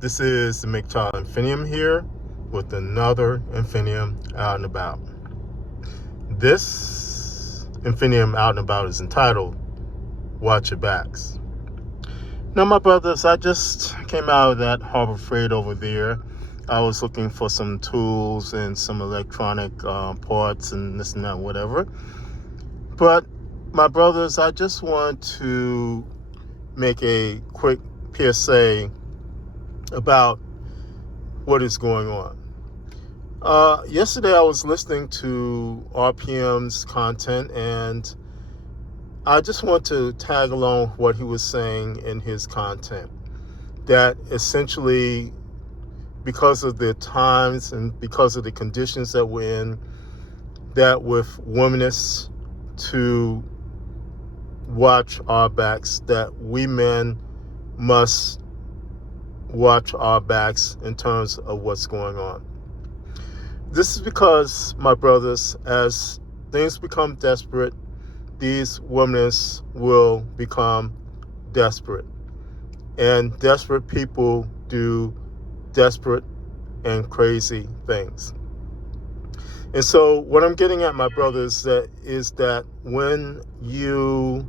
This is the MGTOW Infinium here with another Infinium out and about. This Infinium out and about is entitled Watch Your Backs. Now, my brothers, I just came out of that Harbor Freight over there. I was looking for some tools and some electronic parts and this and that, whatever. But my brothers, I just want to make a quick PSA about what is going on. Yesterday I was listening to RPM's content, and I just want to tag along what he was saying in his content. That essentially, because of the times and because of the conditions that we're in, that with womaness to watch our backs, that we men must watch our backs in terms of what's going on. This is because, my brothers, as things become desperate, these women will become desperate. And desperate people do desperate and crazy things. And so what I'm getting at, my brothers, is that when you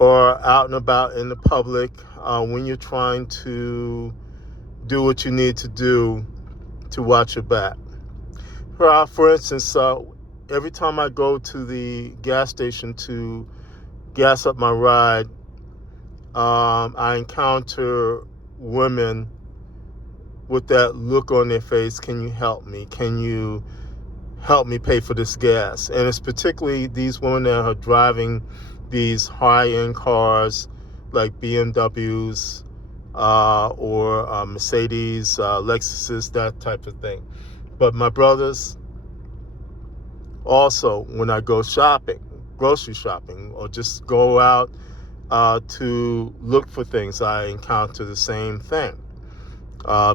are out and about in the public, when you're trying to do what you need to do to watch your back. For instance, every time I go to the gas station to gas up my ride, I encounter women with that look on their face. Can you help me? Can you help me pay for this gas? And it's particularly these women that are driving these high-end cars like BMWs or Mercedes, Lexuses, that type of thing. But my brothers, also when I go shopping, grocery shopping, or just go out to look for things, I encounter the same thing.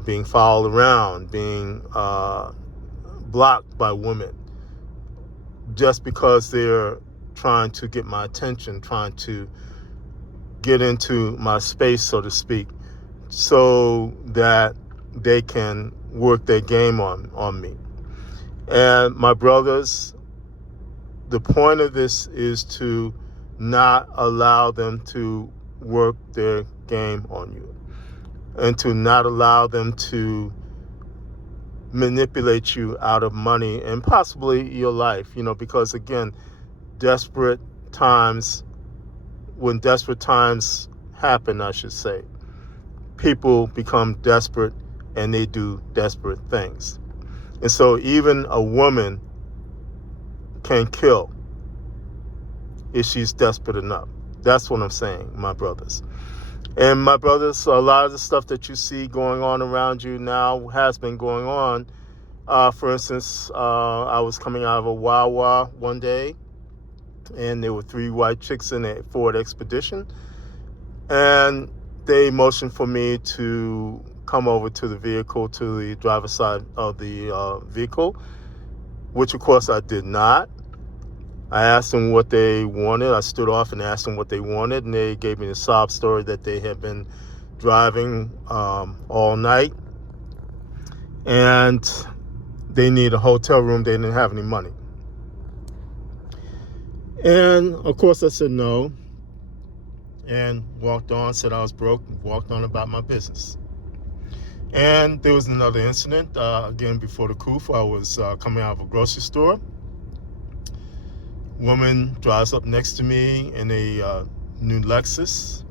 Being followed around, being blocked by women just because they're trying to get my attention, trying to get into my space, so to speak, so that they can work their game on me. And my brothers, the point of this is to not allow them to work their game on you, and to not allow them to manipulate you out of money and possibly your life, because again, when desperate times happen, I should say, people become desperate and they do desperate things. And so even a woman can kill if she's desperate enough. That's what I'm saying, my brothers. And my brothers, a lot of the stuff that you see going on around you now has been going on. For instance, I was coming out of a Wawa one day, and there were 3 white chicks in a Ford Expedition, and they motioned for me to come over to the vehicle, to the driver's side of the vehicle, which of course I did not. I asked them what they wanted. I stood off and asked them what they wanted, and they gave me the sob story that they had been driving all night, and they need a hotel room. They didn't have any money. And of course I said no, and walked on, said I was broke, and walked on about my business. And there was another incident, again, before the coup. I was coming out of a grocery store. Woman drives up next to me in a new Lexus,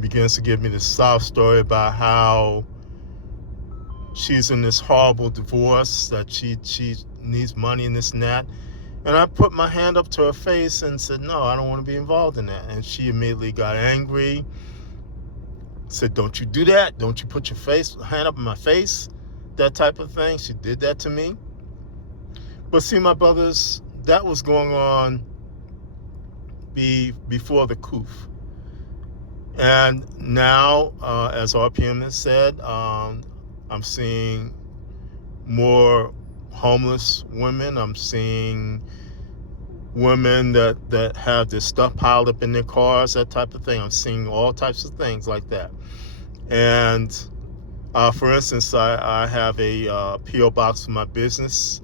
begins to give me this sob story about how she's in this horrible divorce, that she needs money and this and that. And I put my hand up to her face and said, no, I don't want to be involved in that. And she immediately got angry, said, don't you do that. Don't you put your hand up in my face, that type of thing. She did that to me. But see, my brothers, that was going on before the coup. And now, as RPM has said, I'm seeing more homeless women. I'm seeing women that have this stuff piled up in their cars, that type of thing. I'm seeing all types of things like that. And for instance, I have a P.O. box for my business.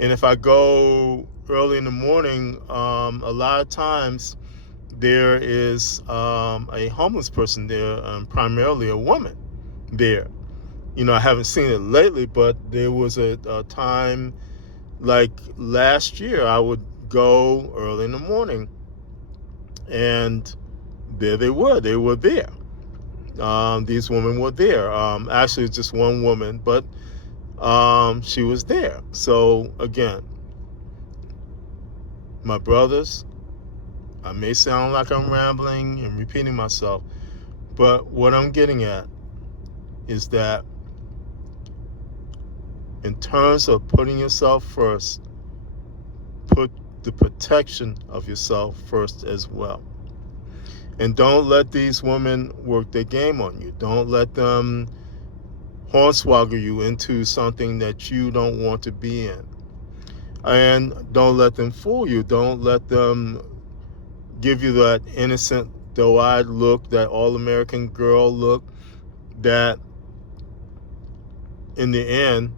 And if I go early in the morning, a lot of times there is a homeless person there, primarily a woman there. I haven't seen it lately, but there was a time like last year I would go early in the morning, and there they were. They were there. These women were there. Actually, it's just one woman, but she was there. So again, my brothers, I may sound like I'm rambling and repeating myself, but what I'm getting at is that in terms of putting yourself first, put the protection of yourself first as well. And don't let these women work their game on you. Don't let them hornswoggle you into something that you don't want to be in. And don't let them fool you. Don't let them give you that innocent, doe-eyed look, that all-American girl look, that in the end,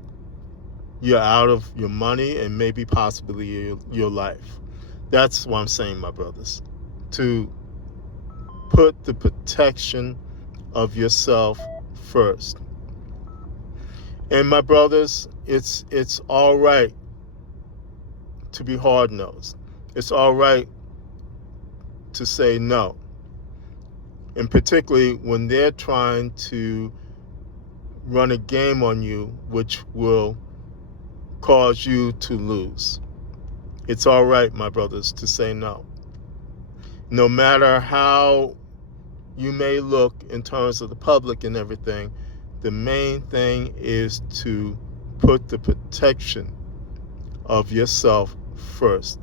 you're out of your money and maybe possibly your life. That's what I'm saying, my brothers. To put the protection of yourself first. And my brothers, it's all right to be hard-nosed. It's all right to say no. And particularly when they're trying to run a game on you, which will cause you to lose. It's all right, my brothers, to say no. No matter how you may look in terms of the public and everything, the main thing is to put the protection of yourself first.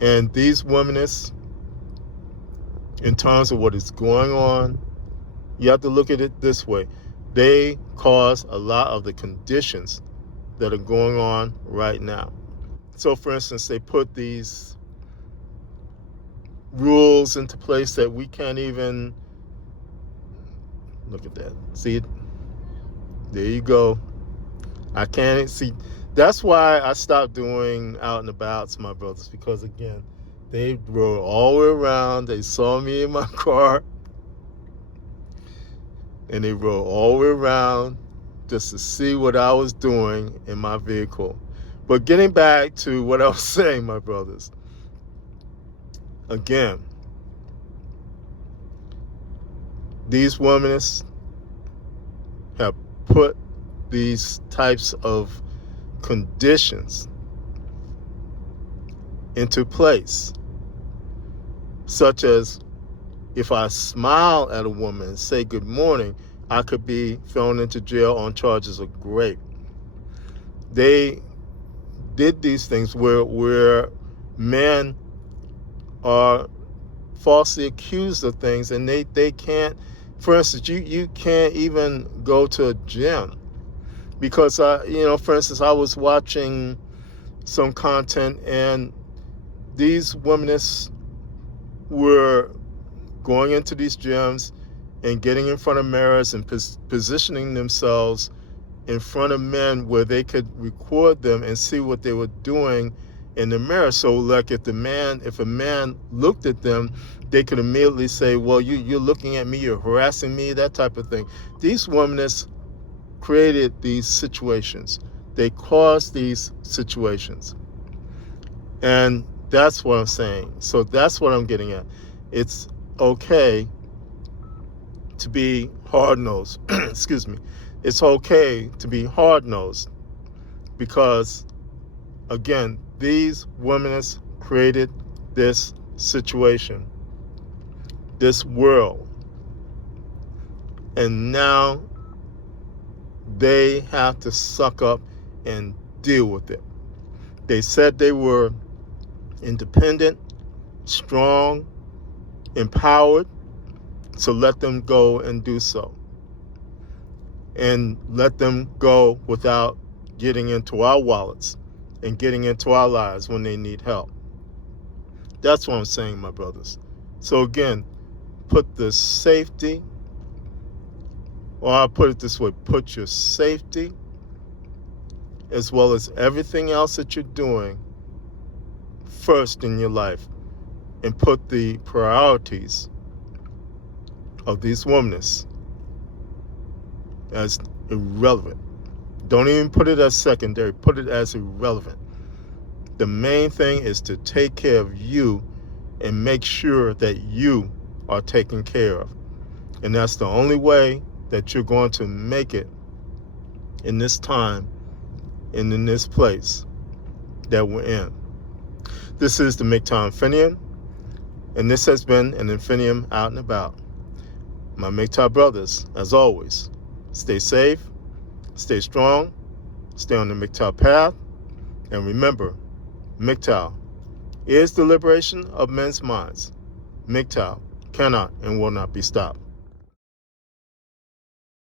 And these womanists, in terms of what is going on, you have to look at it this way. They cause a lot of the conditions that are going on right now. So, for instance, they put these rules into place that we can't even look at that. See it? There you go. I can't see. That's why I stopped doing out and abouts, my brothers, because again, they rode all the way around. They saw me in my car, and they rode all the way around just to see what I was doing in my vehicle. But getting back to what I was saying, my brothers, again, these womanists have put these types of conditions into place, such as if I smile at a woman and say good morning, I could be thrown into jail on charges of rape. They did these things where men are falsely accused of things, and they can't. For instance, you can't even go to a gym because for instance, I was watching some content, and these womanists were going into these gyms and getting in front of mirrors and positioning themselves in front of men where they could record them and see what they were doing in the mirror. So like if a man looked at them, they could immediately say, well, you're looking at me, you're harassing me, that type of thing. These womanists created these situations. They caused these situations. And that's what I'm saying. So that's what I'm getting at. It's okay to be hard-nosed. Excuse me. It's okay to be hard-nosed because, again, these womanists created this situation, this world, and now they have to suck up and deal with it. They said they were independent, strong, empowered, so let them go and do so. And let them go without getting into our wallets and getting into our lives when they need help. That's what I'm saying, my brothers. So again, put the safety, or I'll put it this way, put your safety as well as everything else that you're doing first in your life, and put the priorities of these womanists as irrelevant. Don't even put it as secondary, put it as irrelevant. The main thing is to take care of you and make sure that you are taken care of. And that's the only way that you're going to make it in this time and in this place that we're in. This is the MGTOW Infinium, and this has been an Infinium Out and About. My MGTOW brothers, as always, stay safe, stay strong, stay on the MGTOW path, and remember, MGTOW is the liberation of men's minds. MGTOW cannot and will not be stopped.